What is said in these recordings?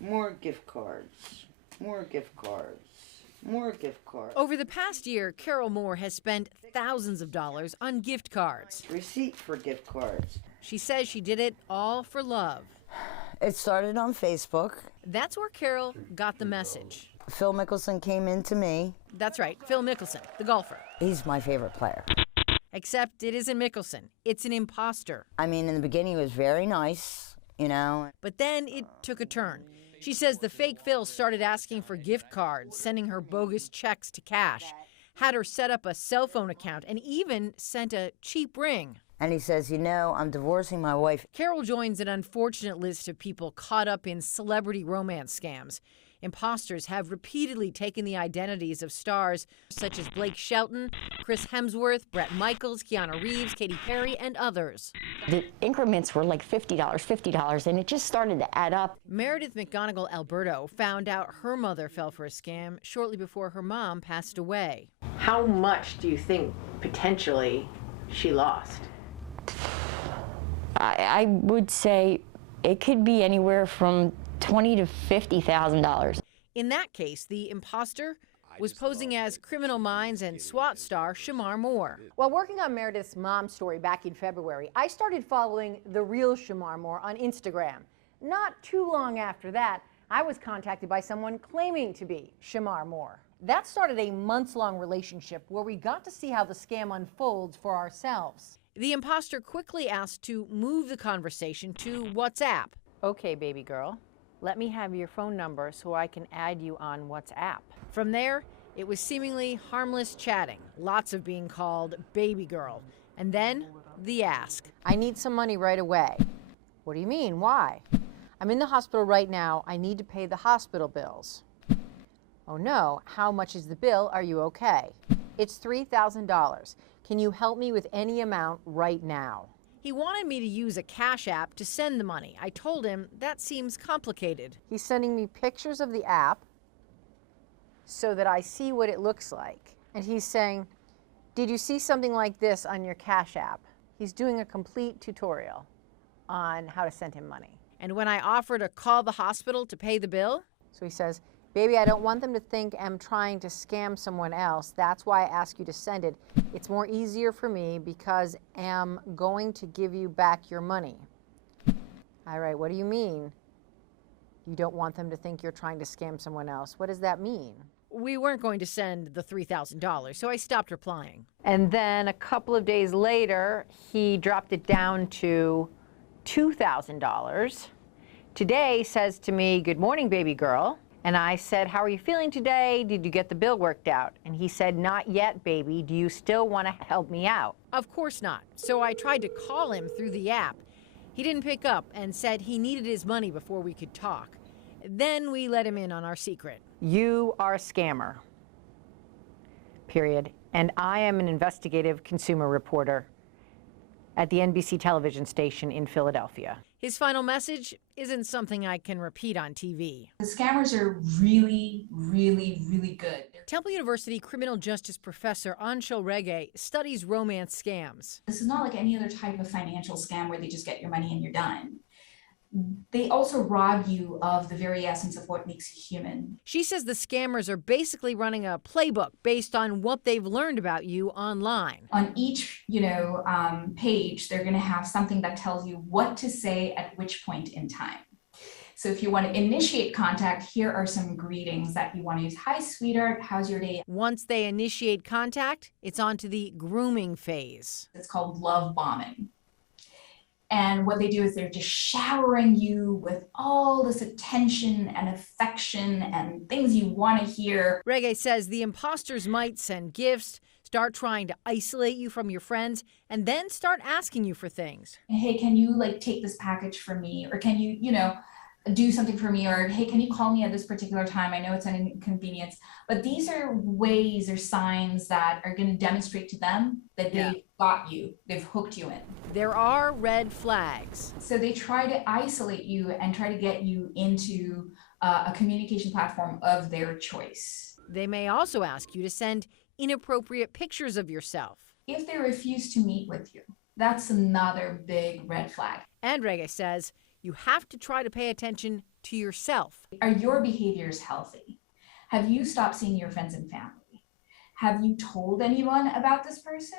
More gift cards. More gift cards. More gift cards. Over the past year, Carol Moore has spent thousands of dollars on gift cards. Receipt for gift cards. She says she did it all for love. It started on Facebook. That's where Carol got the message. Phil Mickelson came in to me. That's right, Phil Mickelson, the golfer. He's my favorite player. Except it isn't Mickelson. It's an imposter. I mean, in the beginning, he was very nice, you know. But then it took a turn. She says the fake Phil started asking for gift cards, sending her bogus checks to cash, had her set up a cell phone account, and even sent a cheap ring. And he says, you know, I'm divorcing my wife. Carol joins an unfortunate list of people caught up in celebrity romance scams. Imposters have repeatedly taken the identities of stars such as Blake Shelton, Chris Hemsworth, Bret Michaels, Keanu Reeves, Katy Perry, and others. The increments were like $50, and it just started to add up. Meredith McGonigal Alberto found out her mother fell for a scam shortly before her mom passed away. How much do you think potentially she lost? I would say it could be anywhere from $20,000 to $50,000. In that case, the imposter was posing as Criminal Minds and SWAT star Shamar Moore. While working on Meredith's mom's story back in February, I started following the real Shamar Moore on Instagram. Not too long after that, I was contacted by someone claiming to be Shamar Moore. That started a months-long relationship where we got to see how the scam unfolds for ourselves. The imposter quickly asked to move the conversation to WhatsApp. Okay, baby girl, let me have your phone number so I can add you on WhatsApp. From there, it was seemingly harmless chatting, lots of being called baby girl, and then the ask. I need some money right away. What do you mean? Why? I'm in the hospital right now. I need to pay the hospital bills. Oh no, how much is the bill? Are you okay? It's $3,000. Can you help me with any amount right now? He wanted me to use a Cash App to send the money. I told him that seems complicated. He's sending me pictures of the app so that I see what it looks like. And he's saying, did you see something like this on your Cash App? He's doing a complete tutorial on how to send him money. And when I offered to call the hospital to pay the bill? So he says, baby, I don't want them to think I'm trying to scam someone else. That's why I ask you to send it. It's more easier for me because I'm going to give you back your money. All right, what do you mean? You don't want them to think you're trying to scam someone else. What does that mean? We weren't going to send the $3,000, so I stopped replying. And then a couple of days later, he dropped it down to $2,000. Today says to me, good morning, baby girl. And I said, how are you feeling today? Did you get the bill worked out? And he said, not yet, baby. Do you still want to help me out? Of course not. So I tried to call him through the app. He didn't pick up and said he needed his money before we could talk. Then we let him in on our secret. You are a scammer, period. And I am an investigative consumer reporter at the NBC television station in Philadelphia. His final message isn't something I can repeat on TV. The scammers are really, really, really good. Temple University criminal justice professor Anshul Regge studies romance scams. This is not like any other type of financial scam where they just get your money and you're done. They also rob you of the very essence of what makes you human. She says the scammers are basically running a playbook based on what they've learned about you online. On each, page, they're going to have something that tells you what to say at which point in time. So if you want to initiate contact, here are some greetings that you want to use. Hi, sweetheart. How's your day? Once they initiate contact, it's on to the grooming phase. It's called love bombing. And what they do is they're just showering you with all this attention and affection and things you want to hear. Regge says the imposters might send gifts, start trying to isolate you from your friends, and then start asking you for things. Hey, can you take this package for me? Or can you, do something for me? Or hey, can you call me at this particular time? I know it's an inconvenience. But these are ways or signs that are going to demonstrate to them that they've got you, they've hooked you in. There are red flags. So they try to isolate you and try to get you into a communication platform of their choice. They may also ask you to send inappropriate pictures of yourself. If they refuse to meet with you, that's another big red flag. And Regge says you have to try to pay attention to yourself. Are your behaviors healthy? Have you stopped seeing your friends and family? Have you told anyone about this person?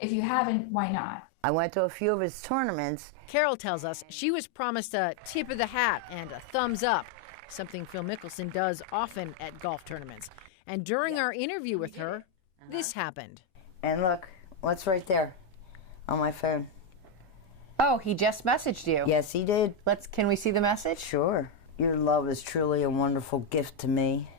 If you haven't, why not? I went to a few of his tournaments. Carol tells us she was promised a tip of the hat and a thumbs up, something Phil Mickelson does often at golf tournaments. And during our interview with her, this happened. And look, what's right there on my phone? Oh, he just messaged you. Yes, he did. Can we see the message? Sure. Your love is truly a wonderful gift to me.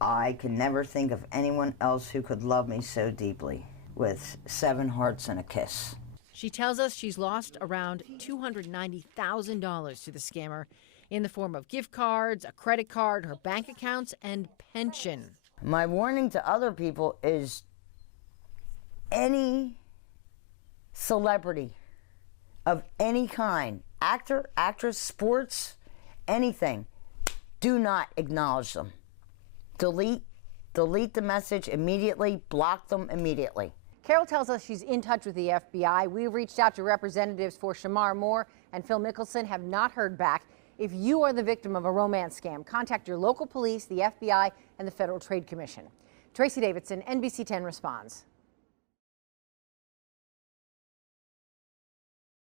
I can never think of anyone else who could love me so deeply, with 7 hearts and a kiss. She tells us she's lost around $290,000 to the scammer in the form of gift cards, a credit card, her bank accounts, and pension. My warning to other people is any celebrity of any kind, actor, actress, sports, anything, do not acknowledge them. Delete the message immediately, block them immediately. Carol tells us she's in touch with the FBI. We've reached out to representatives for Shamar Moore and Phil Mickelson, have not heard back. If you are the victim of a romance scam, contact your local police, the FBI, and the Federal Trade Commission. Tracy Davidson, NBC 10 responds.